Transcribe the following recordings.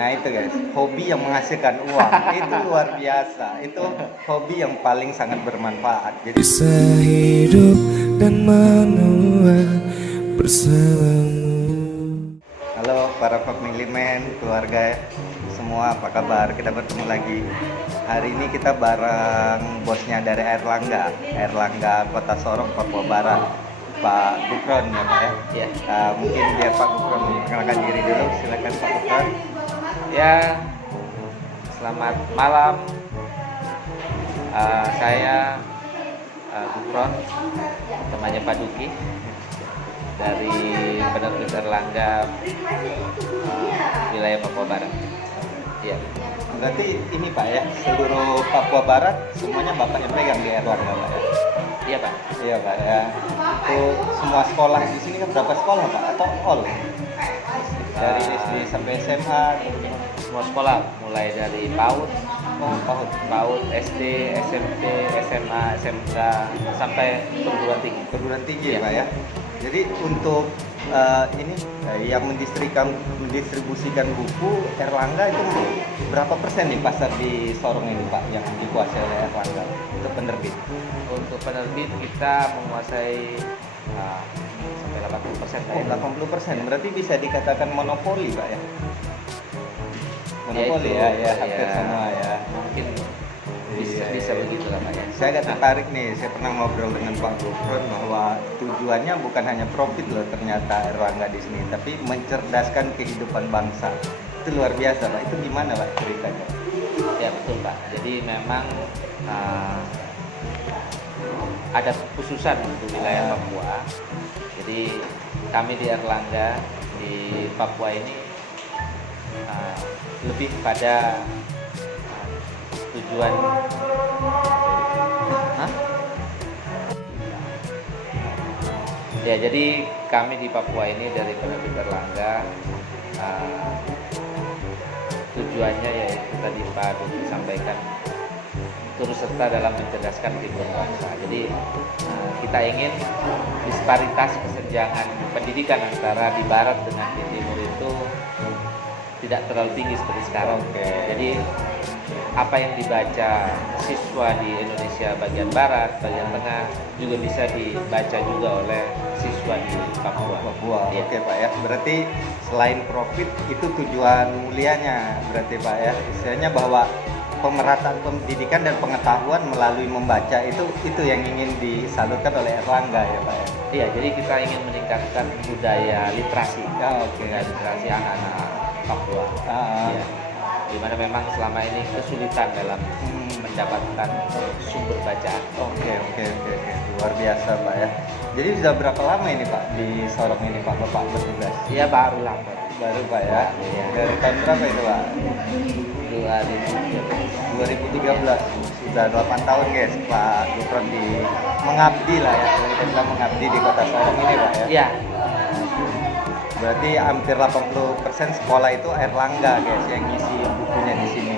Nah itu guys, hobi yang menghasilkan uang itu luar biasa. Itu hobi yang paling sangat bermanfaat. Jadi Bisa hidup dan menua bersamamu. halo para family man, keluarga semua, apa kabar? Kita bertemu lagi. Hari ini kita bareng bosnya dari Airlangga Kota Sorong, Papua Barat, Pak Gufron ya Pak ya. Ya, Mungkin biar Pak Gufron memperkenalkan diri dulu, silakan Pak Gufron. ya, selamat malam. Saya Gufron, temannya Pak Duki dari penerbit Airlangga wilayah Papua Barat. Ya, Berarti ini Pak ya, seluruh Papua Barat semuanya Bapak yang pegang di Airlangga Pak ya? iya Pak. Iya Pak ya. Itu semua sekolah di sini kan berapa sekolah Pak? Atau all? Dari SD sampai SMA? Semua sekolah, mulai dari PAUD, Oh, PAUD, SD, SMP, SMA, SMK, sampai perguruan tinggi. perguruan tinggi Iya. Pak ya. Jadi untuk ini yang mendistribusikan buku Airlangga itu berapa persen nih pasar di Sorong ini Pak yang dikuasai oleh Airlangga untuk penerbit? Untuk penerbit kita menguasai sampai 80%. Oh, 80%. Berarti bisa dikatakan monopoli Pak ya? Monopoli Ya, ya, itu, hampir ya. semua ya. Mungkin bisa, Iya, bisa iya. begitu lah Pak ya. Saya agak tertarik nih, saya pernah ngobrol dengan Pak Gufron bahwa tujuannya bukan hanya profit loh ternyata Airlangga di sini, tapi mencerdaskan kehidupan bangsa. Itu luar biasa Pak. Itu gimana Pak ceritanya? Ya betul Pak. Jadi memang ada khususan untuk wilayah Papua. Jadi kami di Airlangga di Papua ini lebih pada tujuan. Hah? Ya, jadi kami di Papua ini dari penerbit Airlangga tujuannya yaitu tadi Pak Duki sampaikan turut serta dalam mencerdaskan kehidupan bangsa. Jadi kita ingin disparitas kesenjangan pendidikan antara di barat dengan di timur itu tidak terlalu tinggi seperti sekarang. Oke. Jadi apa yang dibaca siswa di Indonesia bagian barat, bagian tengah juga bisa dibaca juga oleh siswa di Papua. Papua. Iya. Oke Pak ya. Berarti selain profit itu tujuan mulianya berarti Pak ya. Istilahnya bahwa pemerataan pendidikan dan pengetahuan melalui membaca itu yang ingin disalurkan oleh Airlangga ya Pak ya. Iya, jadi kita ingin meningkatkan budaya literasi. Ya, oke. Budaya literasi anak-anak Papua. Iya. Di mana memang selama ini kesulitan dalam mendapatkan sumber bacaan. Oke. Luar biasa Pak ya. Jadi sudah berapa lama ini Pak di Sorong ini Pak Bapak bertugas? Iya, baru lah Pak. Baru Pak ya. Iya. Dari tahun berapa itu Pak? 2013. 2013. Sudah 8 tahun guys Pak Gufron mengabdi lah ya. Kalau kita bilang mengabdi di Kota Sorong ini Pak ya. Iya, Berarti hampir 80% sekolah itu Airlangga guys yang ngisi bukunya di sini.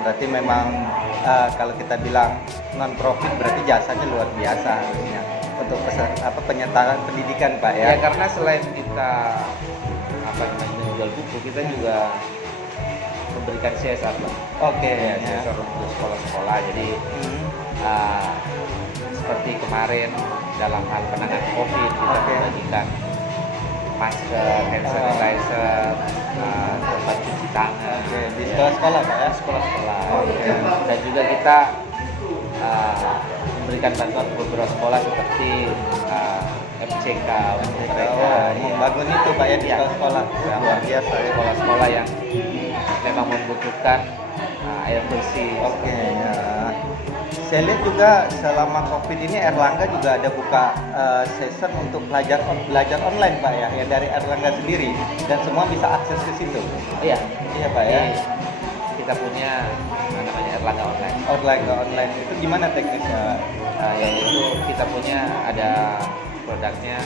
Berarti memang kalau kita bilang non profit berarti jasanya luar biasa harusnya untuk penyertaan pendidikan Pak ya ya. karena selain kita menjual buku, kita juga memberikan CSR Pak. Oke Ya, ya. CSR untuk sekolah-sekolah. Jadi Hmm. seperti kemarin dalam hal penanganan COVID kita Oke. membagikan masker, hand sanitizer, tempat cuci tangan. Oke, di sekolah-sekolah Pak ya. Sekolah-sekolah. Oke. Dan juga kita memberikan bantuan ke beberapa sekolah seperti MCK untuk mereka. Membangun itu Pak ya di Iya. sekolah-sekolah. Luar biasa ya. Sekolah-sekolah yang memang membutuhkan air bersih. Oke ya. Saya lihat juga selama COVID ini Airlangga juga ada buka session untuk belajar online Pak ya, yang dari Airlangga sendiri dan semua bisa akses ke situ. Iya, Iya Pak ya. Jadi, kita punya namanya Airlangga Online. Online itu gimana teknisnya? Yaitu kita punya ada produknya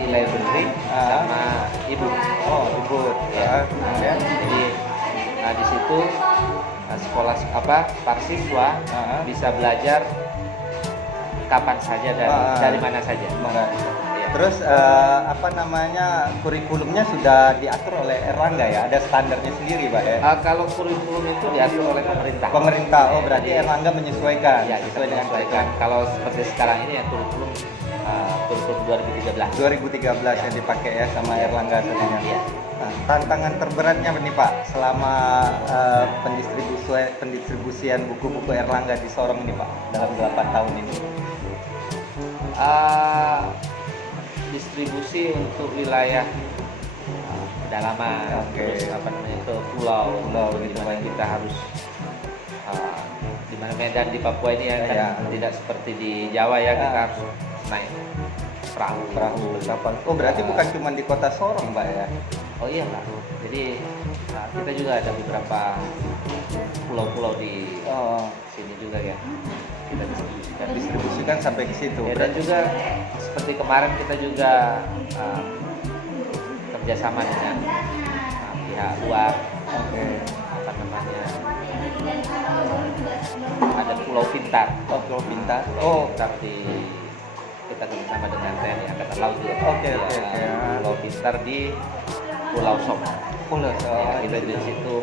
e-library sama e-book. Oh, ribut. Ya. Ya. Jadi di situ para siswa bisa belajar kapan saja dan dari mana saja. Benar. Ya. Terus apa namanya, kurikulumnya sudah diatur oleh Erlangga ya? Ada standarnya sendiri Pak ya? Kalau kurikulum itu diatur oleh pemerintah. Pemerintah, oh Ya, berarti jadi- Erlangga menyesuaikan? Ya, kita sesuai dengan menyesuaikan. Kalau seperti sekarang ini yang kurikulum 2013. 2013 yang dipakai ya sama Erlangga tadinya. Iya. Nah, tantangan terberatnya apa nih Pak selama pendistribusian buku-buku Erlangga di Sorong ini Pak dalam 8 tahun ini? Distribusi untuk wilayah pedalaman, Oke. terus apa namanya itu pulau, Gitu, di mana Pak. kita harus di mana Medan di Papua ini ya, kan Ya. tidak seperti di Jawa ya, kita Ah. harus naik perahu. Perahu kapal. Oh berarti bukan cuma di kota Sorong Pak ya? Oh iya Pak. Jadi kita juga ada beberapa pulau-pulau di Oh, sini juga ya. Kita distribusikan. distribusikan sampai ke situ. Ya, dan juga seperti kemarin kita juga kerjasama dengan pihak luar, Oke. apa namanya, ada Pulau Pintar. Oh, Pulau Pintar. Oh, Pintar kita kerjasama dengan TNI Angkatan Laut juga. Oke, Ya, oke, oke. Pulau Pintar di Pulau Sok. Pulau Ya, kita itu. di situ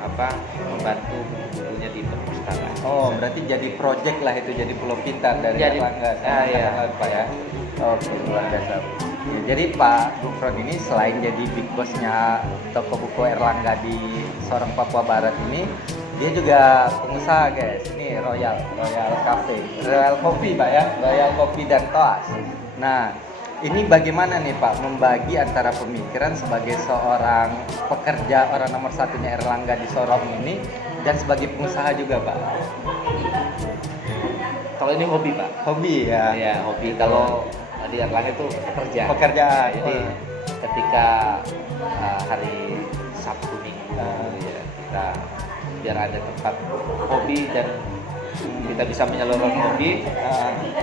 membantu bukunya di perpustakaan. Oh, berarti jadi project lah itu, jadi Pulau Pintar dari Jadi- Erlangga sama iya. Angkatan Laut, Pak ya. Oke, luar biasa. Ya, jadi Pak Gufron ini selain jadi big bossnya toko buku Erlangga di Sorong Papua Barat ini, dia juga pengusaha guys. Ini Royal Cafe, Royal Coffee Pak ya, Royal Coffee dan Toast. Nah, ini bagaimana nih Pak membagi antara pemikiran sebagai seorang pekerja orang nomor satunya Erlangga di Sorong ini dan sebagai pengusaha juga Pak? Kalau ini hobi Pak. Hobi ya? Ya hobi. Kalau di Erlangga itu pekerjaan. Pekerjaan. Jadi Oh. ketika hari Sabtu Minggu ya kita biar ada tempat hobi dan kita bisa menyalurkan hobi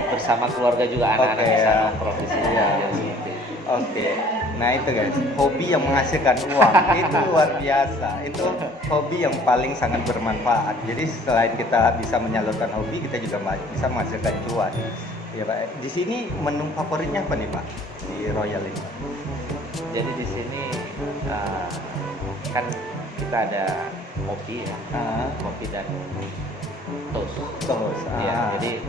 bersama keluarga juga, anak-anak Oke, bisa ya. nongkrong di sini. Iya. Ya, seperti itu. Oke, nah itu guys, hobi yang menghasilkan uang itu luar biasa. Itu hobi yang paling sangat bermanfaat. Jadi selain kita bisa menyalurkan hobi, kita juga bisa menghasilkan cuan. Ya Pak, di sini menu favoritnya apa nih Pak di Royal ini? Jadi di sini kan kita ada kopi ya, kopi dan toast. Toast. Ya, jadi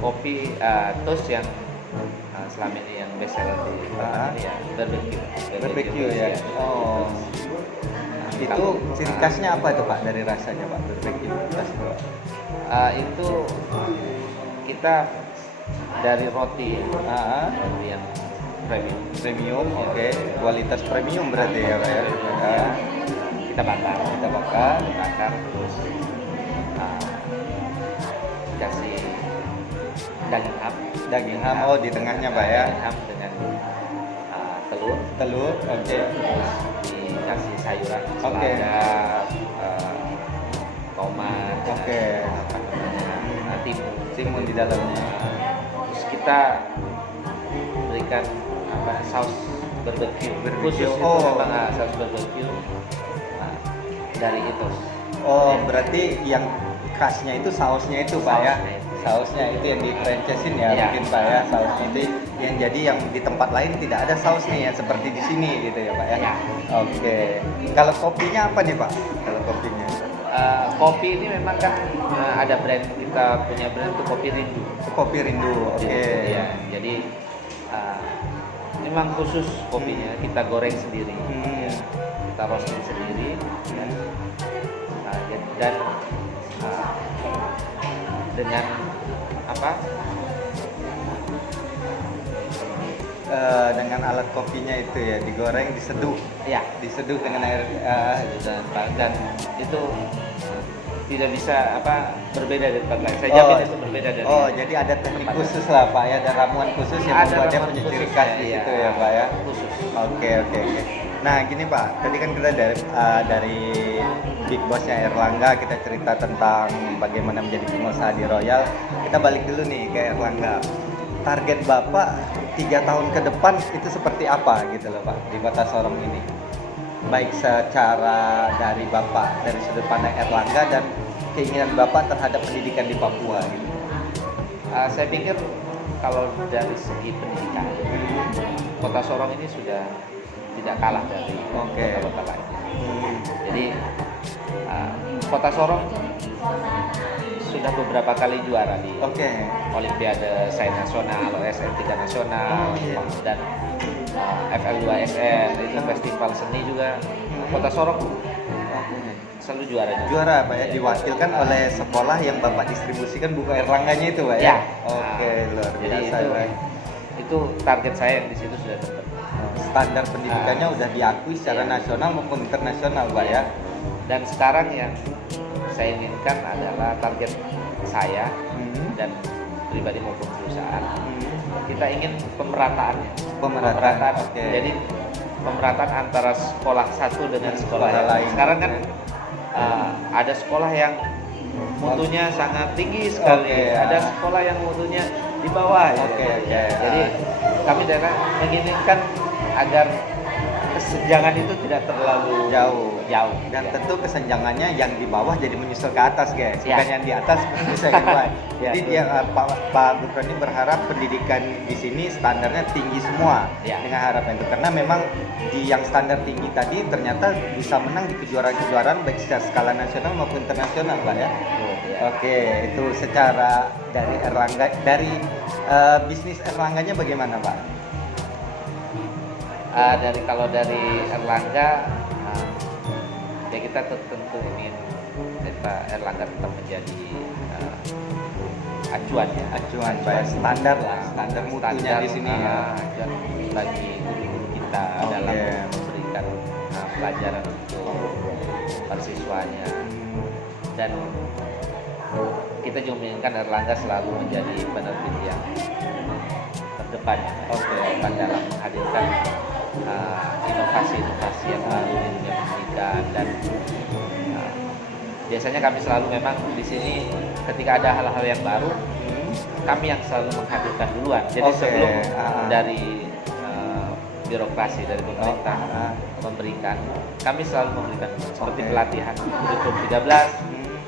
kopi toast yang selama ini yang best seller di tempat ini ya Barbecue ya. Oh, Nah, itu kalau- ciri khasnya apa tuh Pak dari rasanya Pak barbecue? itu kita dari roti roti yang premium. Premium, oke. Kualitas premium berarti ya Pak ya. Kita bakar terus kasih daging ham. Daging ham, oh di tengahnya Pak ya. Daging ham dengan telur, Telur, oke. terus dikasih sayuran Oke. selada, tomat, Oke. apa namanya, Timun di dalamnya. Terus kita berikan saus barbecue. Barbecue, Khusus oh. itu memang saus barbecue dari itu. Oh, berarti yang khasnya itu sausnya itu Pak ya. Sausnya itu. Sausnya itu yang di franchisein ya, Iya. mungkin Pak ya. Sausnya itu yang jadi yang di tempat lain tidak ada sausnya ya seperti di sini gitu ya Pak ya. Iya. Oke. Kalau kopinya apa nih Pak? Kalau kopinya? Kopi ini memang kan ada brand, kita punya brand itu Kopi Rindu. Kopi Rindu. Oke. Ya, jadi memang khusus kopinya kita goreng sendiri, ya. Kita roasting sendiri, ya. Dan dengan apa? Dengan alat kopinya itu ya digoreng, diseduh, Ya, diseduh dengan air. dan itu tidak bisa berbeda dari tempat lain. Saya jamin itu berbeda dari. Oh, jadi ada teknik tempat khusus lah Pak ya, ada ramuan khusus yang Ada membuatnya ramuan punya ciri khusus, khas ya, di iya. situ ya Pak ya. Khusus. Oke. Nah gini Pak, tadi kan kita dari big bossnya Erlangga, kita cerita tentang bagaimana menjadi pengusaha di Royal. Kita balik dulu nih ke Erlangga. Target Bapak 3 tahun ke depan itu seperti apa gitu loh Pak di Kota Sorong ini? Baik secara dari Bapak, dari sudut pandang Erlangga dan keinginan Bapak terhadap pendidikan di Papua gitu. Saya pikir kalau dari segi pendidikan, Kota Sorong ini sudah tidak kalah dari Oke. kota-kota lainnya. Jadi Kota Sorong sudah beberapa kali juara di Oke. Olimpiade Sains Nasional, OSN 3 Nasional, Oh, iya. dan FL2SN, itu festival seni juga. Kota Sorong selalu juara. Juara Pak ya, diwakilkan oleh sekolah yang Bapak distribusikan buku Erlangganya itu Pak ya? Ya. Oke, luar Jadi biasa Pak. itu target saya yang di situ sudah terpenuhi. Standar pendidikannya udah diakui secara nasional maupun internasional Pak ya? Dan sekarang yang saya inginkan adalah target saya dan pribadi maupun perusahaan, kita ingin pemerataannya. Pemerataan, oke. Jadi pemerataan antara sekolah satu dengan sekolah Sekolah lain. lain. Sekarang kan ada sekolah yang mutunya sangat tinggi sekali, Oke, ada sekolah yang mutunya di bawah. Oke, oke. Jadi kami daerah menginginkan agar kesenjangan itu tidak terlalu Jauh. jauh. Dan Ya. tentu kesenjangannya yang di bawah jadi menyusul ke atas guys, Ya. bukan yang di atas menyusul ke bawah. Ya, Jadi betul. dia Pak Gufron ini berharap pendidikan di sini standarnya tinggi semua Ya. dengan harapan itu, karena memang di yang standar tinggi tadi ternyata bisa menang di kejuaraan-kejuaraan baik secara skala nasional maupun internasional Pak ya. Ya. Oke, itu secara dari Erlangga, dari bisnis Erlangganya bagaimana Pak? Kalau dari Erlangga, ya kita tentu ingin Erlangga tetap menjadi acuan ya, Acuan Pak ya, standar lah, standar mutunya di sini ya. acuan bagi guru-guru kita Oke. dalam memberikan pelajaran untuk mahasiswanya, dan kita juga menginginkan Erlangga selalu menjadi penerbit yang terdepan ya, terdepan dalam menghadirkan inovasi-inovasi yang baru di dunia pendidikan. Dan biasanya kami selalu memang di sini ketika ada hal-hal yang baru, kami yang selalu menghadirkan duluan. Jadi Oke, sebelum dari dari birokrasi dari pemerintah memberikan, kami selalu memberikan seperti Oke. pelatihan kurikulum 13,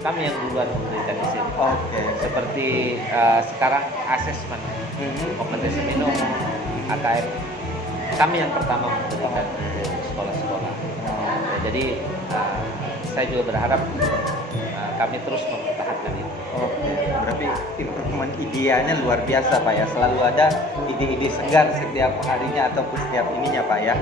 kami yang duluan memberikan di sini. Oke. Seperti sekarang asesmen kompetensi minimum AKM, kami yang pertama memberikan untuk sekolah-sekolah. Jadi saya juga berharap kami terus mempertahankan itu. Oke, berarti improvement ideanya luar biasa Pak ya. Selalu ada ide-ide segar setiap harinya ataupun setiap ininya Pak ya.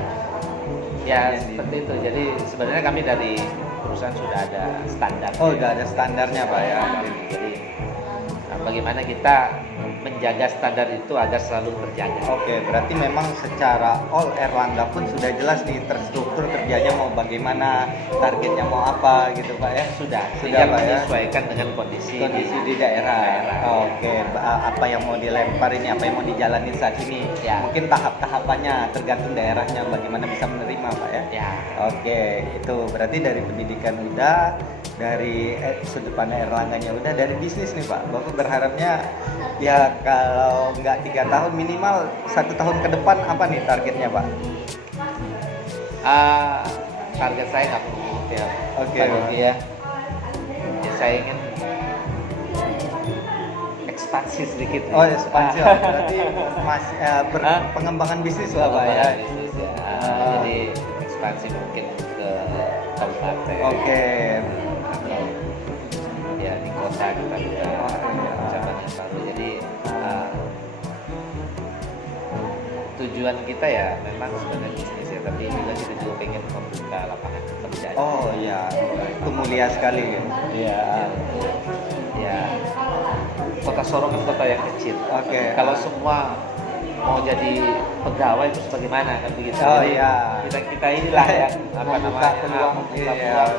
Ya Yang di- seperti itu. Jadi sebenarnya kami dari perusahaan sudah ada standar. Oh, udah ada standarnya Pak ya. Jadi bagaimana kita menjaga standar itu agar selalu terjaga. Oke, berarti memang secara all Erlangga pun sudah jelas nih terstruktur kerjanya mau bagaimana, targetnya mau apa gitu Pak ya. Sudah Sudah Pak ya. menyesuaikan dengan kondisi Di daerah. Oke, apa yang mau dilempar ini, apa yang mau dijalanin saat ini. Ya. Mungkin tahap-tahapannya tergantung daerahnya bagaimana bisa menerima Pak ya. Ya. Oke, itu berarti dari pendidikan udah, dari sudut pandang Erlangganya udah, dari bisnis nih Pak. Bapak berharapnya ya kalau nggak 3 tahun minimal 1 tahun ke depan apa nih targetnya Pak? Target saya nggak perlu ya. Oke, Pak Pak. Yogi ya. Ya, saya ingin ekspansi sedikit. Oh, ekspansi Pak. Berarti Hah? pengembangan bisnis lah Pak ya. Bisnis ya. Jadi ekspansi mungkin ke kabupaten. Oke. Atau ya di kota kita juga cabang yang baru. Jadi tujuan kita ya memang sebenarnya bisnis ya, tapi juga kita juga pengen membuka lapangan pekerjaan. Oh iya, itu mulia sekali. Iya. Ya. Kota Sorong kan kota yang kecil. Oke. Kalau semua mau jadi pegawai terus bagaimana kan begitu. Oh, Jadi, iya. Kita inilah ya apa Membuka namanya peluang, membuka iya. peluang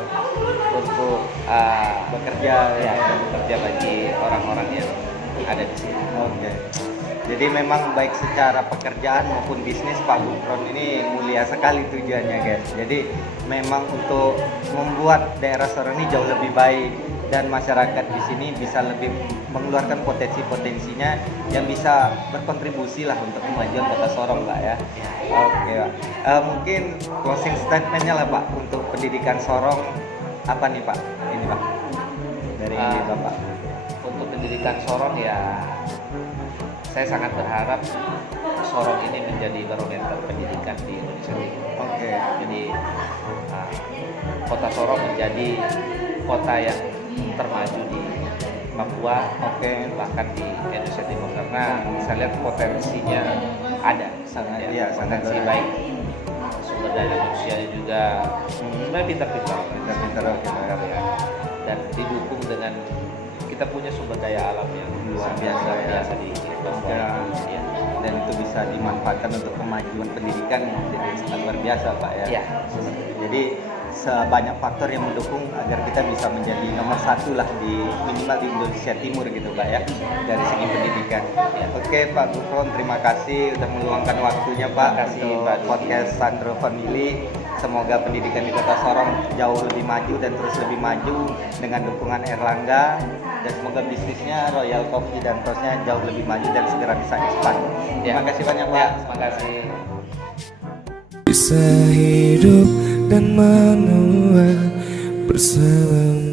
untuk Bekerja ya bekerja bagi orang-orang yang ada di sini. Oke. Jadi memang baik secara pekerjaan maupun bisnis Pak Gufron ini mulia sekali tujuannya guys. Jadi memang untuk membuat daerah Sorong ini jauh lebih baik dan masyarakat di sini bisa lebih mengeluarkan potensi-potensinya yang bisa berkontribusi lah untuk kemajuan Kota Sorong Pak ya. Oke Pak. Mungkin closing statementnya lah Pak untuk pendidikan Sorong apa nih Pak? Ini Pak dari Ah. Bapak. Untuk pendidikan Sorong ya saya sangat berharap Sorong ini menjadi barometer pendidikan di Indonesia Timur. Oke. Jadi kota Sorong menjadi kota yang termaju di Papua, bahkan di Indonesia Timur, karena saya lihat potensinya ada, Sangat, ya, iya, sangat potensi ada. baik, sumber daya manusianya juga sebenarnya pintar-pintar, Pintar-pintar, oke, Pak. ya. Dan didukung dengan kita punya sumber daya alam yang Luar biasa, ya. biasa di Papua. Ya. Ya. Dan itu bisa dimanfaatkan untuk kemajuan pendidikan, jadi sangat luar biasa Pak ya. Ya. Jadi sebanyak faktor yang mendukung agar kita bisa menjadi nomor satu lah di minimal di Indonesia Timur gitu Pak ya, dari segi pendidikan. Ya. Oke Pak Gufron, terima kasih sudah meluangkan waktunya Pak Terima kasih, untuk Pak. podcast Sandro Family. Semoga pendidikan di Kota Sorong jauh lebih maju dan terus lebih maju dengan dukungan Erlangga, dan semoga bisnisnya Royal Coffee dan Toastnya jauh lebih maju dan segera bisa expand. Ya. Terima kasih banyak Ya, Pak. terima kasih. Bisa hidup dan menua bersamamu.